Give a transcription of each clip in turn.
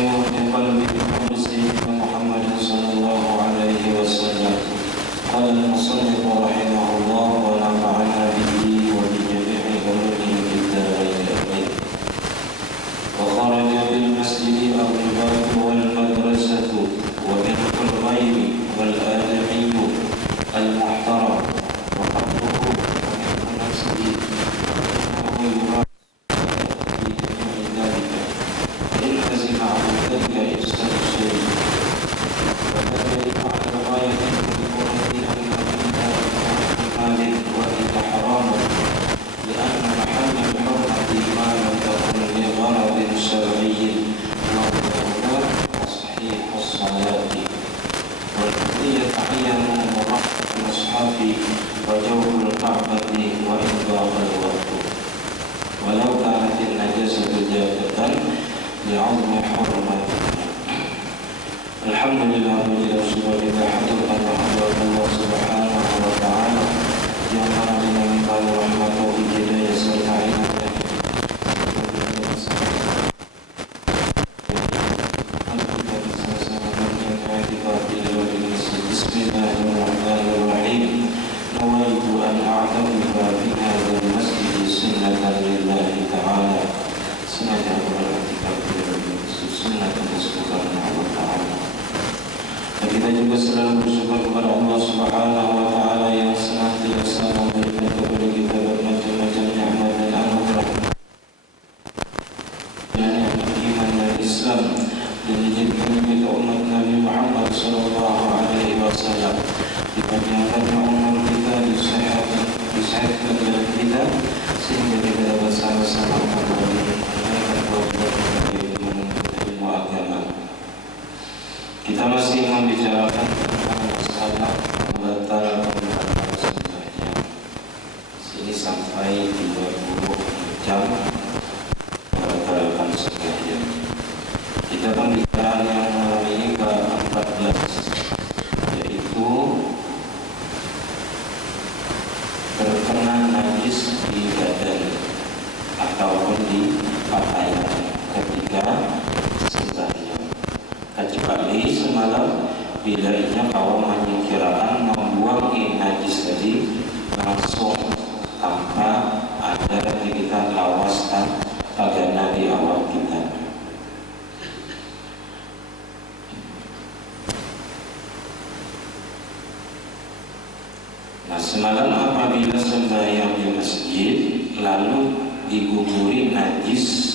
بقلب حب سيدنا محمد صلى الله عليه وسلم. قال المصنف رحمه الله ونفعنا به وبجميع علومه في الدارين آمين. وخرج بالمسجد الرباط والمدرسة ومنه الغيب والآدمي المحترم وحقه ومنه نفسه ومنه يراد في جميع ذلك إن لزم على ذلك إحسان الشيء وذلك على غاية بقرب أن منها مال وإن حرام لأن محل الحرمة ما لم تكن لغرض شرعي وهو تصحيح الصلاة والذي يتعين مرافق المصحف وجوف الكعبة وإنباغ الوقت ولو كانت النجاسة جادة لعظم حرمتها. الحمد لله وجل سبحانه حضرة وحضرة الله سبحانه وتعالى yang mana dengan rahmat wa hidayah serta inayah Bismillahirrahmanirrahim. Nawaitu an a'taqifa fi hadzal masjid sunnatan lillahi ta'ala. Sengaja beriktikaf di sunnatan subhanahu wa ta'ala. Dan kita juga selalu bersyukur kepada Allah Subhanahu wa ta'ala yang senantiasa memberikan kepada kita bermacam-macam nikmat dan anugerah dan nikmat iman dan Islam dan dijadikan kita umat Nabi Muhammad sallallahu alaihi wasallam, dipanjangkan umur kita, disehatkan dalam kita sehingga kita dapat sama-sama mengalami ilmu agama. Kita masih membicarakan tentang masalah membatalkan sembahyang. Sini sampai 30 jam membatalkan sembahyang. Kita pembicaraan yang malam ini ke-14, yaitu terkena najis di badan ataupun di pakaian ketika sembahyang. Kecuali semalam bila ia kaum menyingkirkan membuang najis tadi langsung tanpa ada kita lawas dan tagana di awal kita. Nah, semalam apabila sembahyang di masjid lalu diguguri najis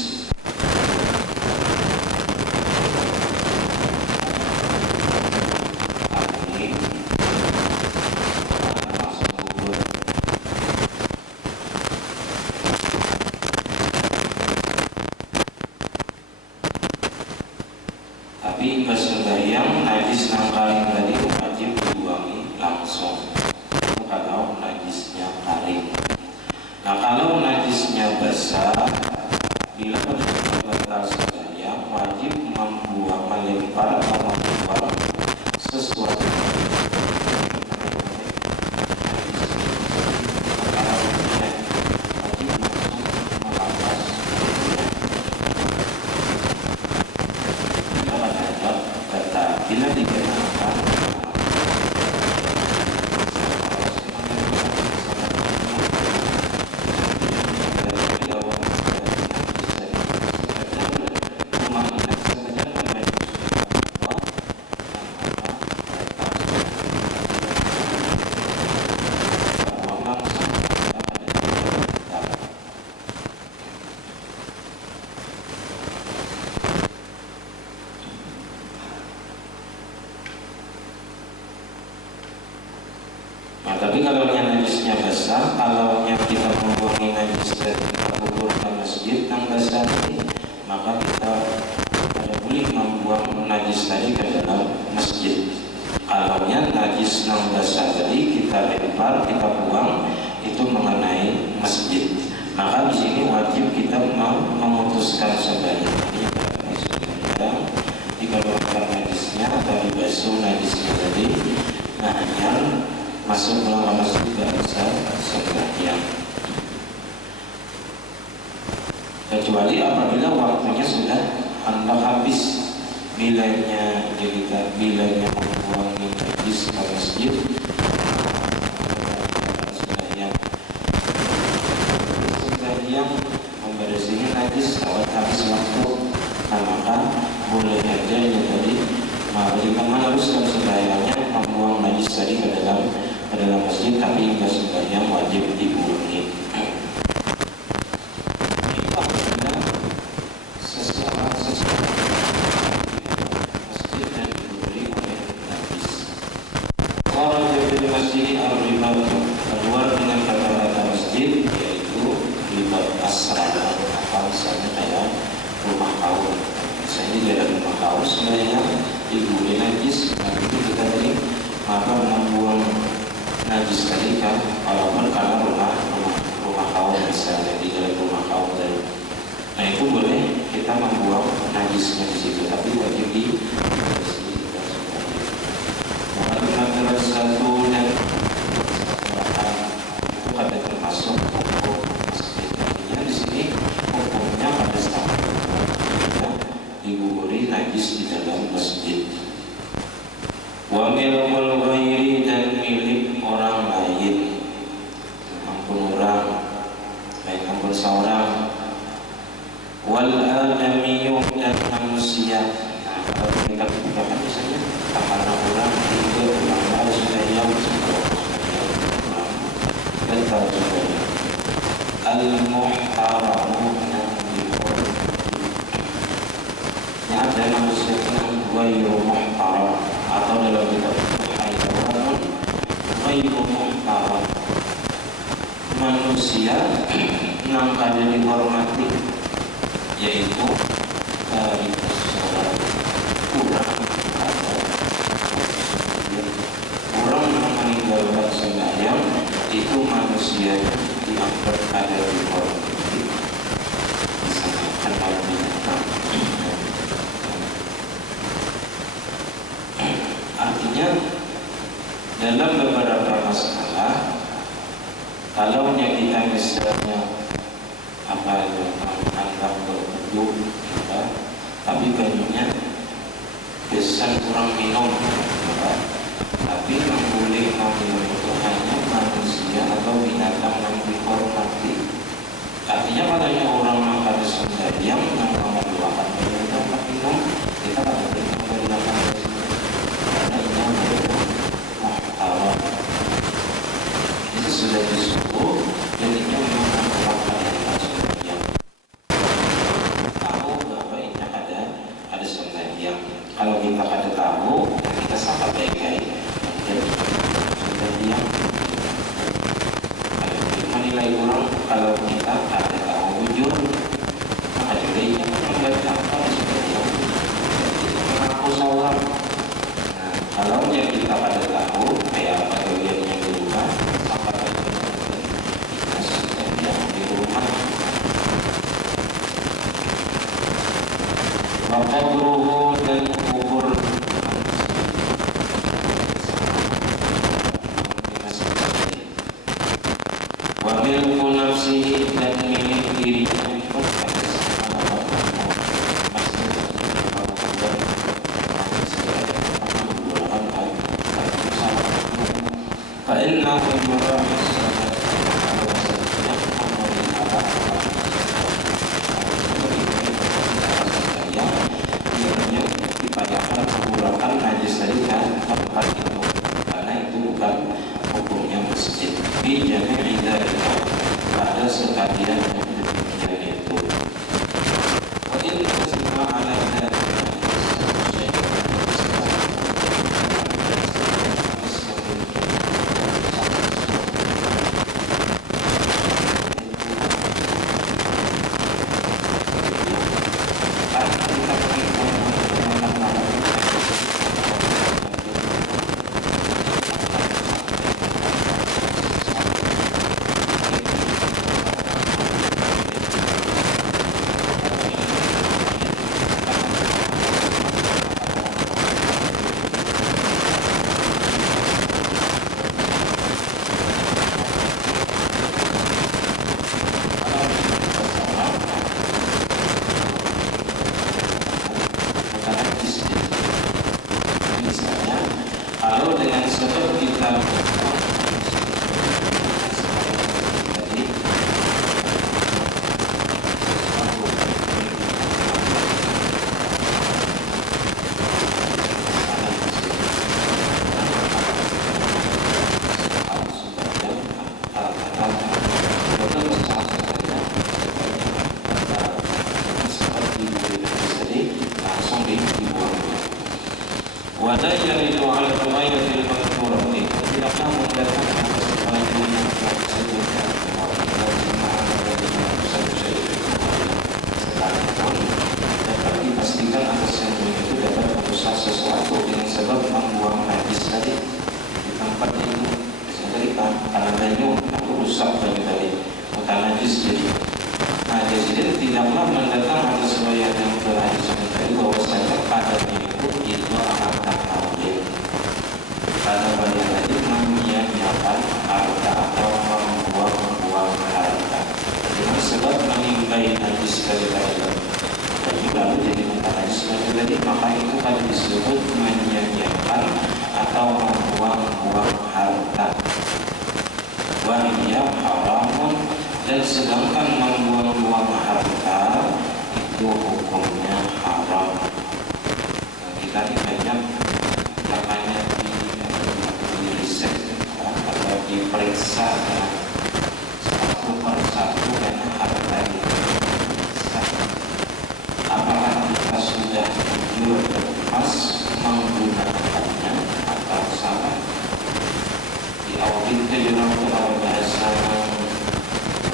sembahyang najis nang karing tadi wajib dibuangi langsung kalau najisnya karing. Nah, kalau najisnya basah bila batal sembahyang wajib membuang, melempar atau membuang sesuatu tapi kalau najisnya basah, kalau kita membuang najis dan kita kubur ke masjid yang basah ini, maka kita tidak boleh membuang najis tadi ke dalam masjid. Kalau najis yang basah tadi kita lempar, kita buang, itu mengenai masjid. Maka di sini wajib kita memutuskan sembahyang. Kita dikeluarkan najisnya atau dibasuh najisnya tadi, nah yang masuk dalam masjid tidak bisa sembahyang. Kecuali apabila waktunya sudah hendak habis bilanya membuangi najis ke masjid sembahyang membersihkan najis saat habis waktu, maka boleh aja ya tadi jika meneruskan sembahyangnya membuang najis tadi ke dalam masjid, tapi hingga sembahyang wajib dibuangi. Keluar dengan kata-kata masjid, yaitu ribat asrama, atau misalnya kayak rumah kaum. Misalnya di dalam rumah kaum sebenarnya dibuli najis, tapi itu kita tadi maka membuang najis tadi kan, walaupun karena rumah kaum misalnya di dalam rumah kaum tadi. Nah itu boleh kita membuang najisnya di situ, tapi wajib dibersihkan. Nah, satu dan ada termasuk hukum masjid. Artinya di sini hukumnya pada saat kita diguguri najis di dalam masjid. Wa milkul ghairi, dan milik orang lain, ampun orang, baik ampun seorang. Wal adamiyyu, dan manusia. Nah, kalau kita gunakan misalnya karena orang itu orang sudah yang dan terjadi al-muhtaramun yang ada manusia yang ghairu muhtaram, atau dalam kitab hayawanun ghairu muhtaram, manusia yang ada dihormati, yaitu dari sholat orang yang meninggalkan sembahyang itu manusia dianggap ada di hormati, disamakan dengan binatang. Artinya dalam beberapa masalah, kalau kita misalnya menganggap berwudu, tapi banyaknya besar kurang minum, tapi yang boleh minum itu hanya manusia atau binatang yang dihormati. Artinya katanya orang makan sembahyang yang mengeluarkan binatang minum, kita tak boleh memberikan karena ini adalah muhtaram. Itu sudah disuruh, jadinya memang mengeluarkan sembahyang. Tahu bahwa ini ada sembahyang. Kalau kita ada tahu, kita sangat baik-baik. Jadi yang menilai orang, kalau kita ada tahu jujur, maka juga yang membaca apa sembahyang mengaku salah. Nah, kalau yang kita pada tahu kayak apa yang di rumah, apa kita sembahyang di rumah. Maka beruhu dan kubur wa milku nafsihi, dan milik dirinya pun fa'innahu yurahis dipayakan mengurangkan najis dari tempat itu, karena itu bukan hukumnya masjid. Di jami' dzalika, pada sekalian yang demikian itu. Wa in tasma ala dzalika la yaridu 'ala al-ghayatil madhkurati, tidaklah mendatangkan sesuatu yang telah disebutkan sekalipun dapat dipastikan atas yang itu dapat merusak sesuatu dengan sebab membuang najis tadi di tempat itu. Misalnya karena banyu aku rusak banyu tadi, bukan najis jadi. Nah, jadi tidaklah mendatang atas riwayat yang telah disebut tadi bahwasanya padanya itu akan takdir. Pada bagian tadi menyia-nyiakan harta atau membuang-buang harta dengan sebab menimbai najis dari tadi. Jadi lalu jadi najis dari maka itu kan disebut menyia-nyiakan atau membuang-buang harta. Wahia haramun, dan sedangkan membuang-buang harta itu hukumnya haram. Kita ini banyak namanya di riset atau diperiksa satu persatu karena harta itu. Apakah kita sudah jujur pas menggunakannya atau salah? Di audit kejuran kalau bahasa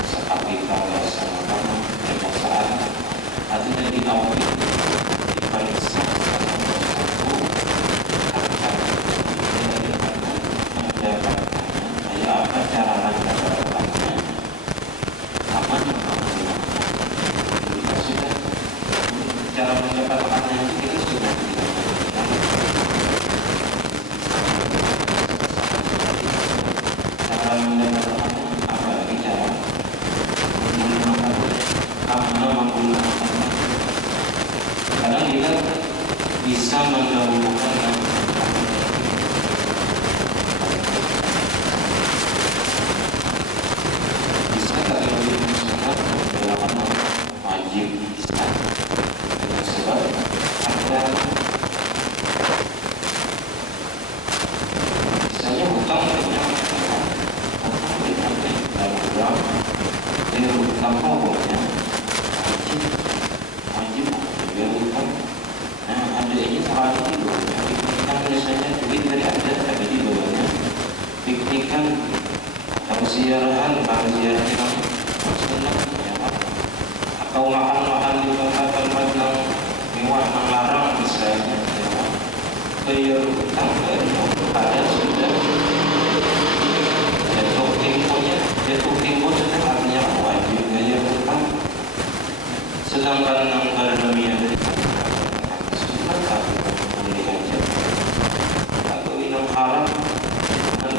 sekapita bahasa apa perkosaan artinya di audit diperiksa satu persatu harta mendapatkannya, kayak apa cara mendapatkannya, apa yang menggunakannya. Kita sudah cara mendapatkannya itu kita sudah cara mendapatkannya, apalagi cara menggunakannya. Kadang kita bisa mendahulukan yang bisa tapi lebih sangat dalam wajib bisa dengan sebab ada misalnya hutang banyak dalam dia hutang pokoknya wajib dia hutang. Nah ada ini soal itu piknikan biasanya duit dari ada tapi di bawahnya piknikan atau ziarahan ziarahan maksudnya ya, atau makan-makan di tempat-tempat yang mewah melarang misalnya ya, bayar hutang pada sudah jatuh tempo sudah artinya wajib bayar hutang. Sedangkan anggar dunia dari sudah tak boleh aja atau minum haram dan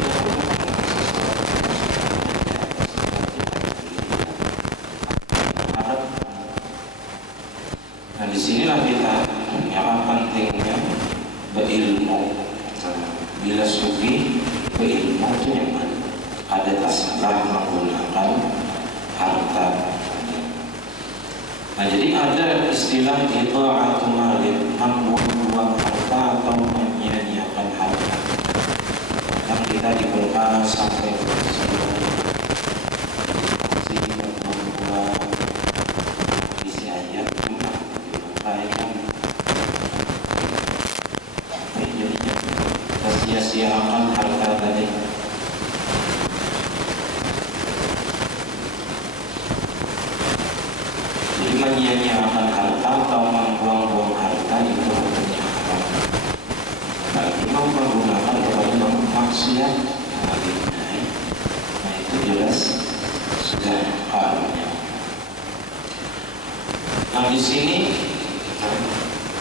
harap. Nah disinilah kita yang pentingnya berilmu. Bila sufi berilmu itu yang mana? Ada tasawuf menggunakan harta. Nah jadi ada istilah idha'atu malin, membuang harta atau menyia-nyiakan harta. Yang kita diberikan sampai membuang isi ayat cuma diuraikan. Jadinya sia-siakan harta tadi. Menyia-nyiakan harta atau membuang-buang harta itu hukumnya haram. Bagi menggunakan kepada maksiat, nah itu jelas sudah haramnya. Nah di sini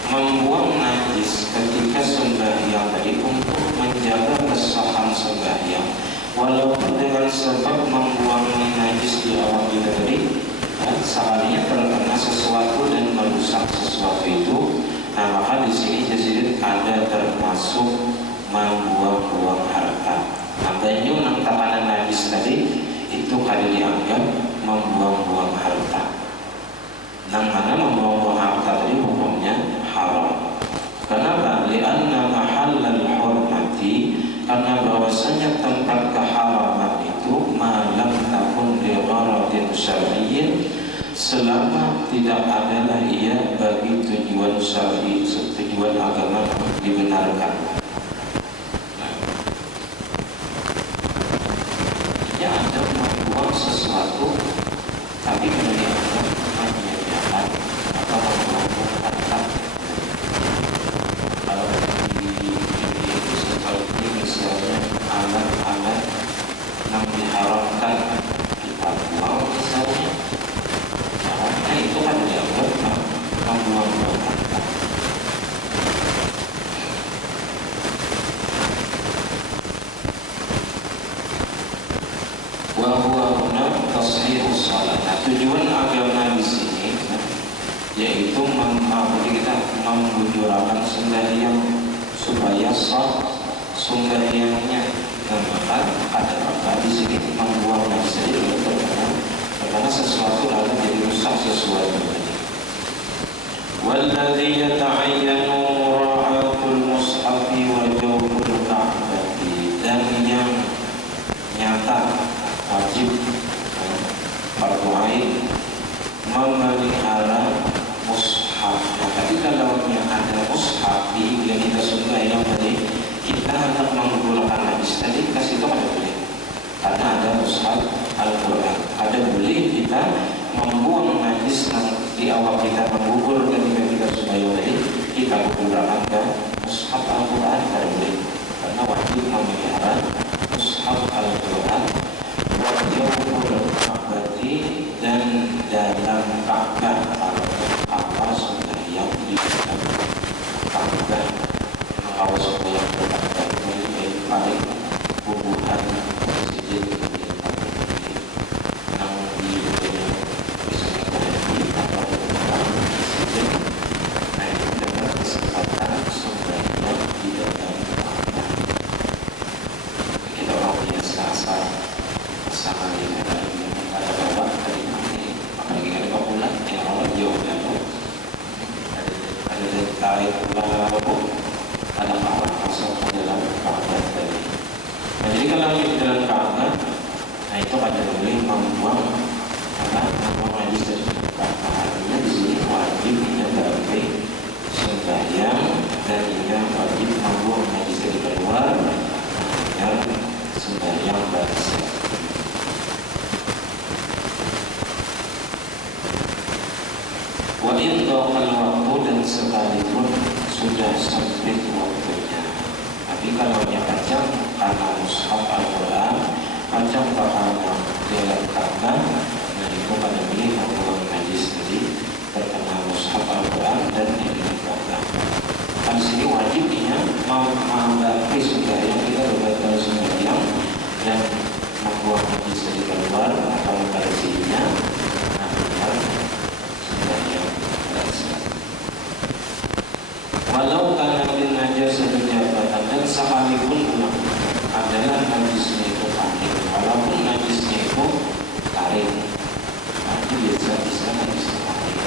membuang najis ketika sembahyang tadi untuk menjaga kesahan sembahyang, walaupun dengan sebab membuang najis di awal kita tadi. Salahnya terkena sesuatu dan merusak sesuatu itu, nah maka di sini jadi ada termasuk membuang-buang harta. Nah banyu nang takanan najis tadi itu kada dianggap membuang-buang harta. Nang mana membuang-buang harta tadi hukumnya haram. Kenapa? Lianna mahallal hurmati, karena bahwasanya tempat keharaman itu malam takun li gharadin syar'iyyin, selama tidak adalah ia bagi tujuan syar'i, tujuan agama dibenarkan. membuang sesuatu tapi kemudian menyediakan atau membuang harta. Kalau di itu seperti misalnya alat-alat yang diharamkan kita buang misalnya, caranya itu kan dianggap membuang harta. Wahwana tashlihus salat. Tujuan agama di sini yaitu kita membujurkan sembahyang supaya sah sembahyangnya. Dan maka ada apa di sini membuang najis karena sesuatu lalu jadi rusak sesuatu. Walladzi yata'ayyanu mura'atul mushafi wa jawful ka'bati, dan yang nyata wajib fardu ain memelihara mushaf. Nah, tapi kalau yang ada mushaf yang kita sembahyang tadi, kita hendak menggunakan najis tadi, kasih itu ada boleh, karena ada mushaf Al-Quran. Ada boleh kita membuang najis di awal kita mengubur ketika kita sembahyang tadi, kita gunakan ke mushaf Al-Quran, ada boleh, karena wajib memelihara mushaf Al-Quran. Wajibul Ka'bati, dan dalam Ka'bah, apa sembahyang di dalam Ka'bah, kalau sembahyang di Ka'bah ini paling hubungan masjid yang di misalnya di atau masjid, nah itu dapat kesempatan sembahyang di dalam Ka'bah. Kita orang biasa asal sama dengan ada bapak dari mana, apalagi ada populer yang orang jauh jauh, ada tarik pulau, ada apa masuk ke dalam Ka'bah tadi. Nah, jadi kalau di dalam Ka'bah, nah itu ada boleh membuang membuang najis dari Ka'bah. Artinya di sini wajib menjaga sembahyang dan ia wajib membuang najis dari keluar agar sembahyang bersih. Wa in dhaqal waktu, dan sekalipun sudah sempit waktunya. Tapi kalau yang panjang karena mushaf Al-Quran, panjang karena dalam Ka'bah, dan itu pada boleh membuang najis tadi terkena mushaf Al-Quran dan dalam Ka'bah. Di sini wajibnya membagi sembahyang kita berbatal sembahyang dan membuang najis dari keluar atau membersihnya, agar sembahyang bersih. Walau karena bin najas sejabatan, dan sekalipun adalah najisnya itu tarik, walaupun najisnya itu tarik, nanti bisa najisnya tarik.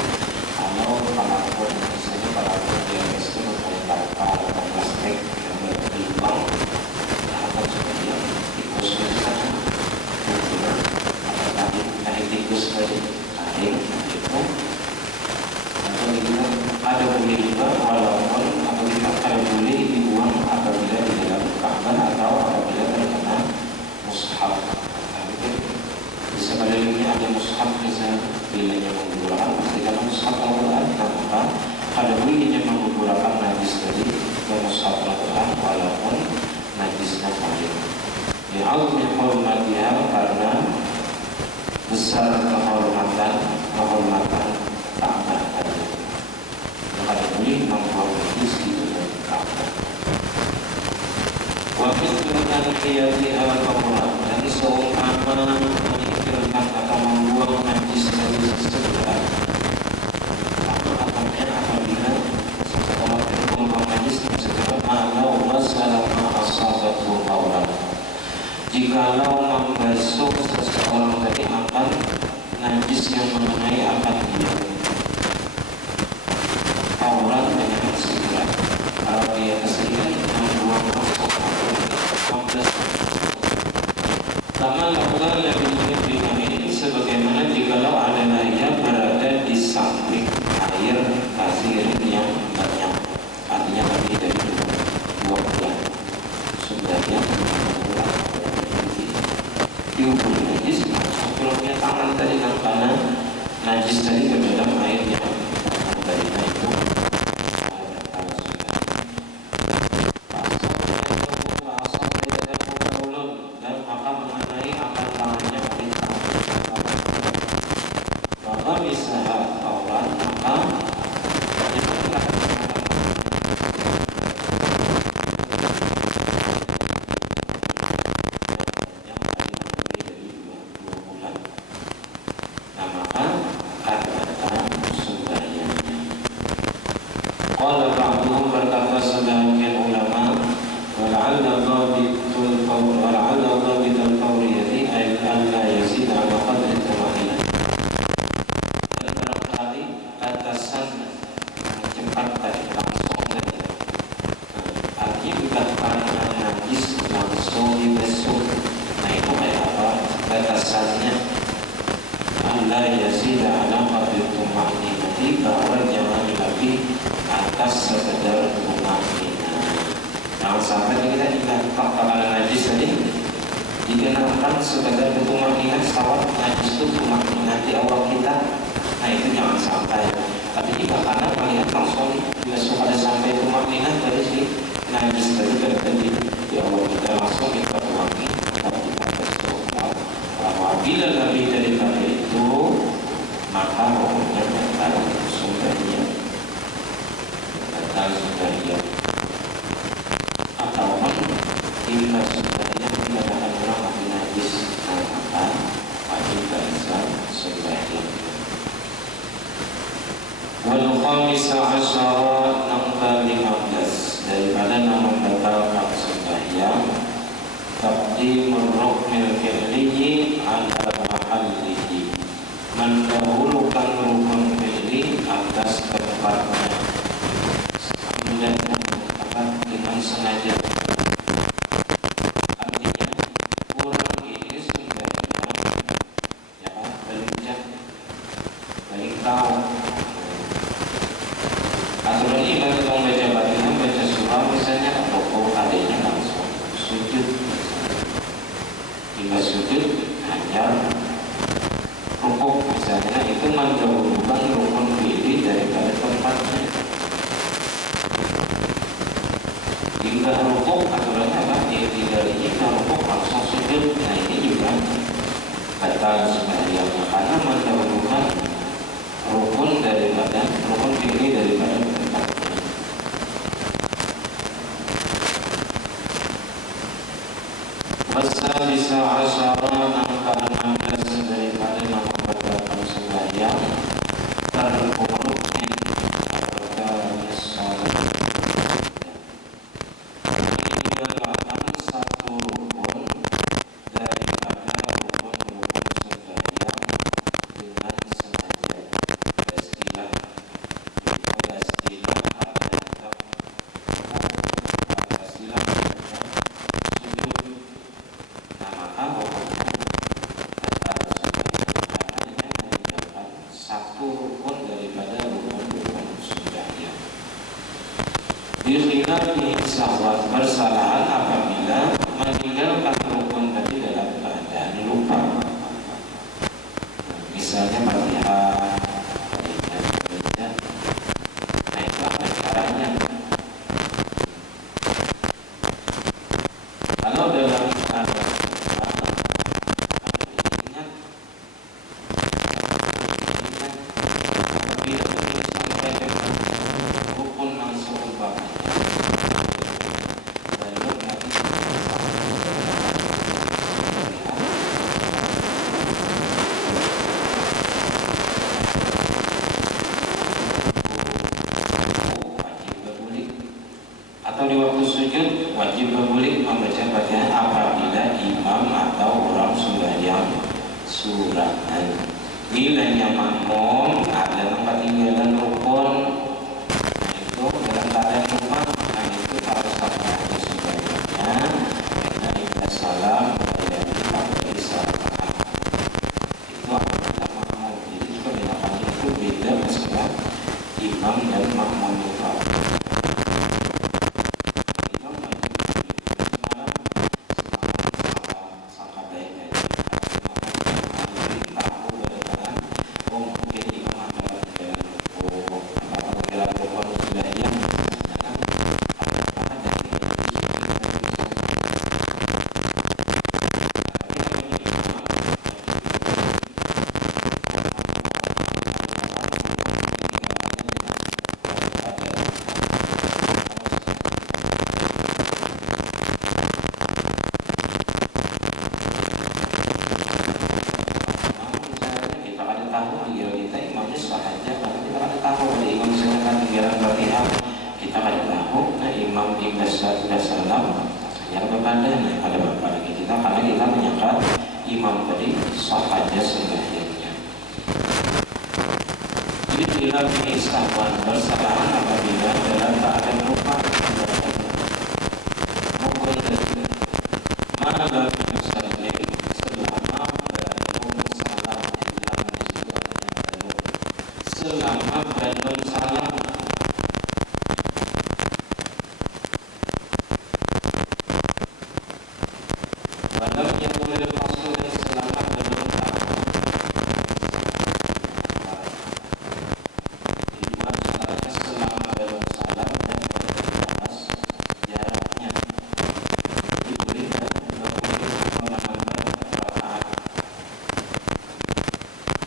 Kalau palapun misalnya palapun yang itu pakai kapal atau plastik yang berlubang, atau seperti tikus misalnya, kemudian atau tarik tikus tadi tarik itu, atau kita ada boleh juga walaupun apabila ada boleh dibuang apabila di dalam Ka'bah atau apabila terkena mushaf. Bisa baliknya ada mushaf misalnya bilanya menggunakan pasti karena mushaf Al-Quran, maka ada bolehnya menggunakan najis dari mushaf Al-Quran walaupun najisnya paling. Di'almi hormatiha, karena besar kehormatan Ka'bah tadi. Maka boleh membuang najis di dalam Ka'bah. Wa mithlukan qiyati al-qamrah, dan seumpama meninggalkan atau membuang najis dari seseorang, apabila seseorang membuang najis seseorang, kalau wasalama asabatu qawlan, jikalau membasuh seseorang tadi akan najis yang mengenai akan dia qawlan dengan segera. Kalau dia kesedihan membuang masuk sama lakukan lebih dengan ini, sebagaimana jikalau ada air berada di samping air pasir yang banyak, artinya lebih dari 2 bulan, sudah yang diukur najis, masuk punya tangan tadi karena najis tadi ke dalam air yang tadinya itu dan maka mengenai akan tangannya maka bisa taubat maka Qala ba'duhum berkata sebagian ulama wala'alla dhabitul qawriyati ay alla yazid ala qadri tamahinah, dan barangkali batasan cepat tadi langsung tadi artinya bukan karena najis langsung dibesuk. Nah itu kayak apa batasannya? Alla yazid ala qadri tamahinah, bahwa jangan lebih atas sekedar tumaknina. Jangan sampai kita ingat perkara najis tadi dikenakan sekedar tumaknina, sawat najis itu tumaknina di awal kita. Nah itu jangan sampai. Tapi jika karena melihat langsung besok ada sampai tumaknina dari si najis tadi terjadi di awal kita langsung kita tumakni, tapi kita besok bahwa bila lebih daripada itu maka hukumnya batal sumbernya. Sudah atau bila sudah tidak akan orang najis maka wajib berisan sebaiknya. Wal khamisa asyara nomor 15 daripada nama membatalkan sembahyang taqdimur ruknil fi'liyi ala mahallihi, mendahulukan rukun fi'li atas tempatnya dengan sengaja. Artinya kurang ini sudah ya balik tahu aturan ini kalau baca bacaan baca surah misalnya rukuk adanya langsung sujud, hingga sujud hanya rukuk misalnya, itu mendahulukan rukun fi'li daripada tempatnya. Hingga rukuk aturannya apa? Tidak hingga rukuk langsung sujud. Nah ini juga batal sembahyangnya karena mendahulukan rukun daripada rukun fi'li daripada tempatnya. Pasal bisa asyara angka 16 daripada nama batalkan sembahyang terburuknya perkara salat. Satu rukun daripada rukun-rukun sembahyang dengan sengaja. Istilah ada istilah sujud. Nah maka hukumnya batal sembahyang satu rukun daripada rukun-rukun sembahyang. Dikhilafi sahwat bersalahan apabila meninggalkan rukun tadi dalam keadaan lupa. Misalnya Fatihah, nah itu apa caranya? Kalau dalam keadaan ingat apabila sampai dengan rukun langsung lupa. Atau di waktu sujud wajib berbalik membaca Fatihah apabila imam atau orang sembahyang suratan. Bilanya makmum ada tempat tinggalan rukun, nah itu dalam keadaan lupa, nah itu harus sampai sembahyangnya karena kita salam dari salam itu apabila makmum. Jadi kebenaran itu beda masalah imam dan makmum itu. kepadanya pada lagi kita, karena kita menyangka imam tadi sah aja sembahyangnya. Jadi bila mengisahkan bersalahan apabila dalam keadaan lupa maupun mana bagi misalnya selama belum salam selama belum salam walau yang boleh masuk selama belum salam selama belum salam dan batas jaraknya diberi dan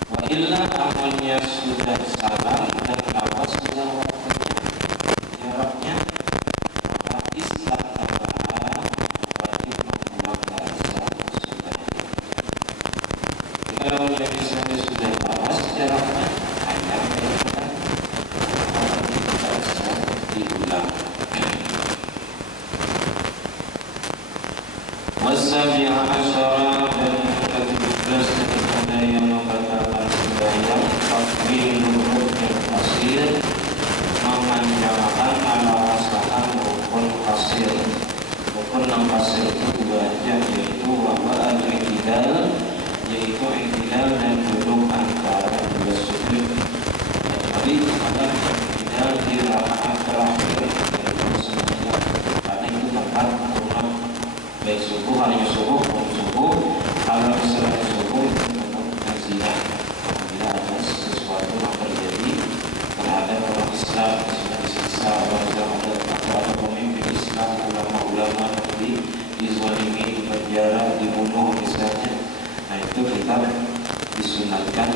wa illa amalnya sudah salam dan awas sudah waktunya jaraknya maka istatabaha wajib mengulang bahasa sudah. Kalau misalnya sudah awas jaraknya hanya mengulang bahasa diulang. Wasabi'a asyara dan ke-17 kepada yang membatalkan sembahyang takbirul rukun qasir, memanjangkan ala asahan rukun qasir. Rukun yang qasir itu dua jam, yaitu wa al-i'tidal, yaitu i'tidal dan duduk antara dua sujud. Jadi ada i'tidal di rakaat terakhir yaitu sembahyang, karena itu tempat rumah baik subuh, hanya subuh, subuh. Kalau misalnya subuh itu tetap nazilah apabila ada sesuatu yang terjadi terhadap orang Islam, sudah disiksa atau ada pemimpin Islam, ulama-ulama tadi dizalimi, dipenjara, dibunuh misalnya. Nah itu kita disunatkan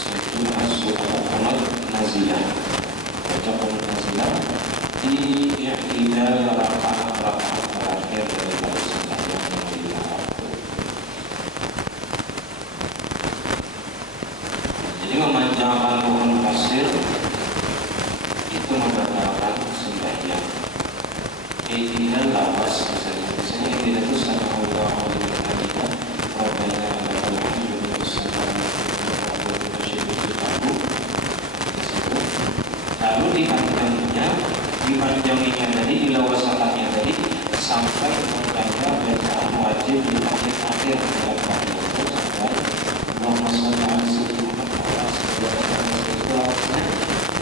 sujud as-sunnah nazilah, baca qunut nazilah di i'tidal rakaat terakhir daripada sembahyang yang lima waktu. Jadi memanjangkan rukun qasir itu membatalkan sembahyang. I'tidal lawas misalnya i'tidal itu sallallahu alaihi wasallam Rabbana lakal hamdu wa sallallahu lalu dipanjanginya tadi, dilawasakannya tadi sampai membaca bacaan wajib di akhir dalam tahiyat itu sampai Allahumma shalli ala sayyidina Muhammad.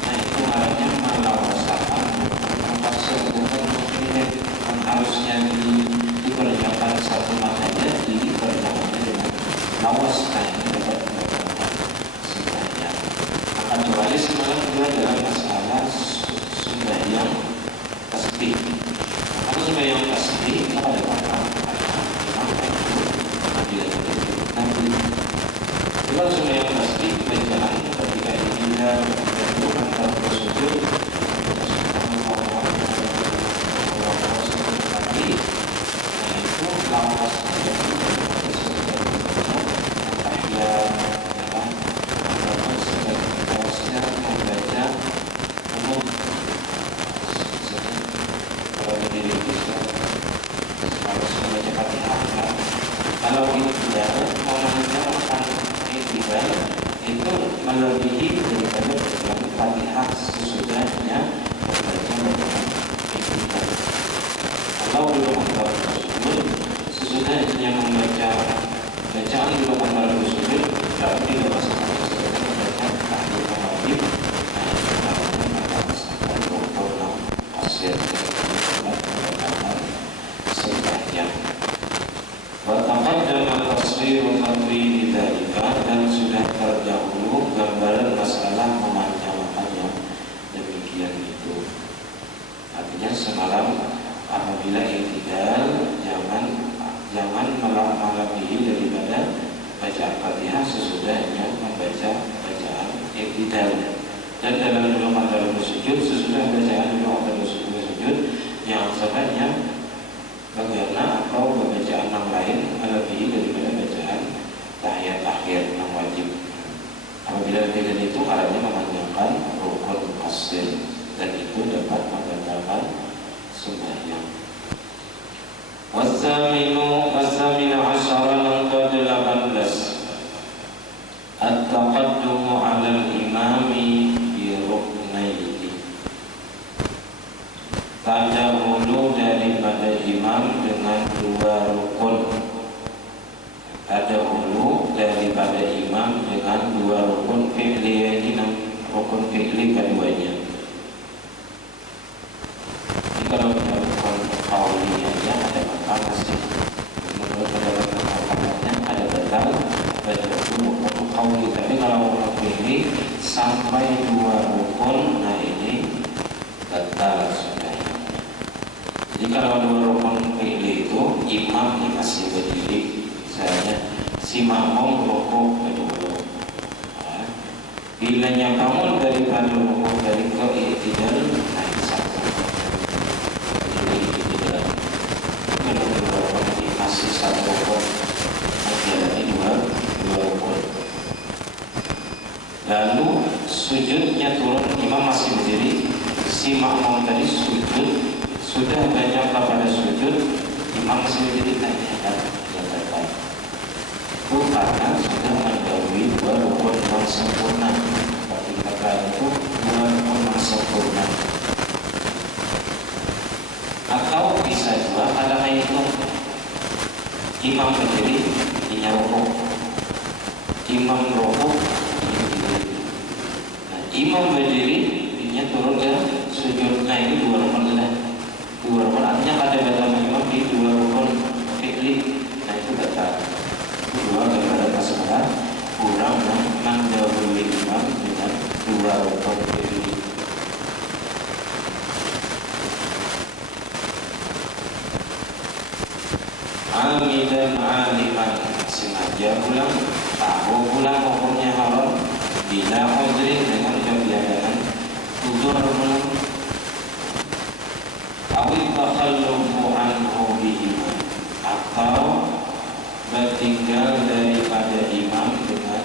Nah itu artinya melawasakan mengkasir bukan mungkin yang harusnya dikerjakan satu matanya dikerjakannya dengan lawaskan ini dapat mendapatkan sembahyang. Maka kecuali semalam juga dalam masalah sembahyang tasbih. Kalau sembahyang tasbih itu ada makna nanti. Kalau sembahyang tasbih bacaan ketika ini itu antara bersujud itu lawas membaca umum diri kita harus membaca Fatihah. Kalau tidak memanjangkan i'tidal itu melebihi daripada bacaan Fatihah sesudahnya membaca bacaan i'tidal. Kalau belum antara bersujud sesudahnya membaca bacaan belum antara bersujud berarti tidak masuk membaca tahiyat wajib. Dan sudah terdahulu gambaran masalah memanjangkan yang demikian itu. Artinya semalam apabila i'tidal jangan melebihi daripada bacaan Fatihah sesudahnya membaca bacaan i'tidal. Dan dalam doa dalam sujud sesudah bacaan doa dalam sujud yang sebenarnya bagaimana atau bacaan yang lain melebihi daripada bacaan tahiyat akhir yang wajib. Apabila tidak itu artinya memanjangkan rukun qasir dan itu dapat membatalkan sembahyang. Wasamina asyara yang ke-18 At-taqaddumu 'alal imami bi ruknaini, tadahulu daripada imam dengan dua rukun. Tadahulu daripada imam dengan dua rukun fi'li, ini rukun fi'li keduanya. Jadi kalau kita rukun qauliyahnya ada batal masih. Menurut pendapatnya ada batal rukun qauli. Tapi kalau rukun fi'li sampai dua rukun, nah ini batal sudah. Jadi kalau dua rukun fi'li itu imam yang masih berdiri, misalnya si makmum rukuk kedua. Bila bangun daripada rukuk dari i'tidal, nah satu. Jadi i'tidal. Kalau dua rukun masih satu rukun, menjalani dua rukun. Lalu sujudnya turun, imam masih berdiri, si makmum tadi sujud, sudah banyak pada sujud, imam masih berdiri, tanyakan yang terbaik. Itu karena sudah mendahului dua rukun yang sempurna. Bagi kata itu dua rukun yang sempurna. Atau bisa juga ada itu imam berdiri, dinya rukuk, imam rukuk, nah, imam berdiri, dinya turun ke sujud. Nah ini dua rukun lah. Dua rukun artinya pada batal imam di dua rukun fi'li. Nah itu batal. Kedua kepada masalah kurang mendahului imam dengan dua rukun fi'li. Amidan aliman, sengaja pulang, tahu pulang hukumnya haram, bila udhrin dengan kebiasaan udzur pulang, awil takhallufu anhu bihima, atau bertinggal daripada imam dengan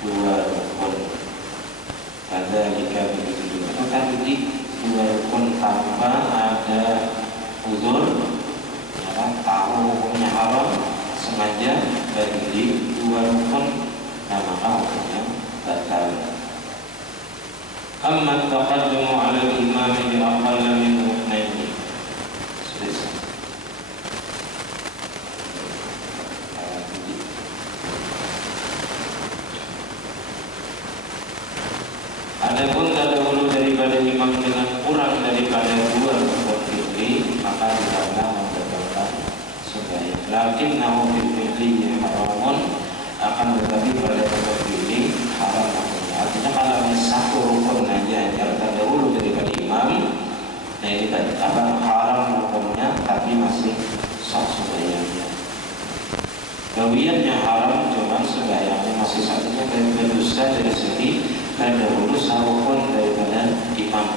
dua rukun. Kadzalika begitu juga tadi dua rukun tanpa ada udzur, tahu hukumnya haram, sengaja berdiri dua rukun, nah maka hukumnya batal. Amma taqaddumu 'ala al-imam bi aqalla min ruknaini. Adapun tadahulu daripada imam dengan kurang daripada dua rukun fi'li, maka tidaklah membatalkan sembahyang. Lakin nahu fil fi'li haramun, akan tetapi pada rukun fi'li haram hukumnya. Artinya kalau satu rukun saja yang terdahulu daripada imam, nah ini haram hukumnya, tapi masih sah sembahyangnya. Gawiannya haram, cuma sembahyangnya masih satunya dan berdosa dari segi terdahulu sarukun daripada imam.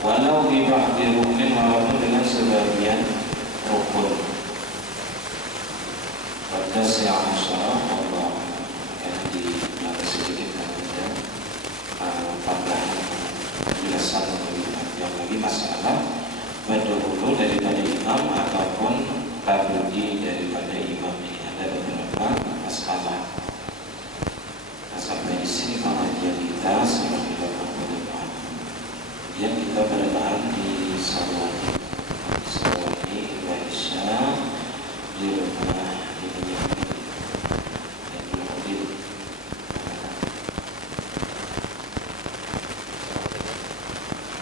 Walau bi ba'di rukun, walaupun dengan sebagian rukun. Pada siang insyaallah Allah akan dibahas sedikit dan tambahan penjelasan yang lagi masalah berdahulu daripada imam ataupun tabudi daripada imam. Ini ada beberapa masalah. Sampai di sini pengajian kita seperti berpengalaman. Kemudian kita bertahan di Sawani Indonesia di rumah ini dan di mobil.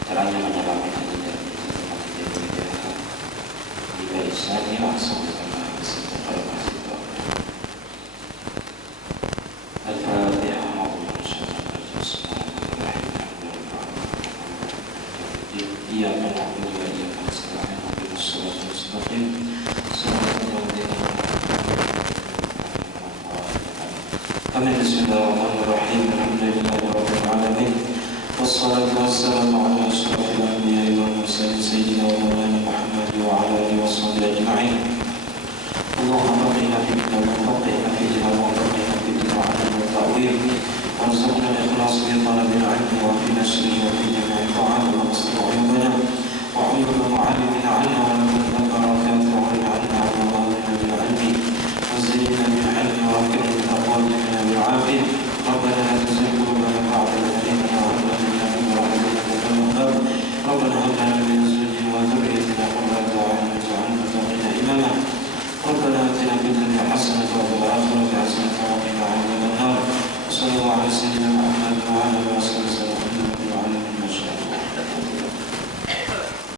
Caranya menyelamatkan diri dari pengajian di Indonesia ini langsung kita bahas informasi itu. Bismillahirrahmanirrahim. Alhamdulillahi rabbil alamin. Wassalatu wassalamu ala asyrafil anbiya'i wal mursalin sayyidina wa maulana Muhammad wa ala alihi washabbihi ajma'in. Allahumma qina fi kitabika wa qina fi dinina wa qina fi dinina wa ta'wil. وارزقنا الإخلاص في طلب العلم وفي نشره وفي جميع الطاعات وحسن عيوبنا وعيوب معلمنا عنا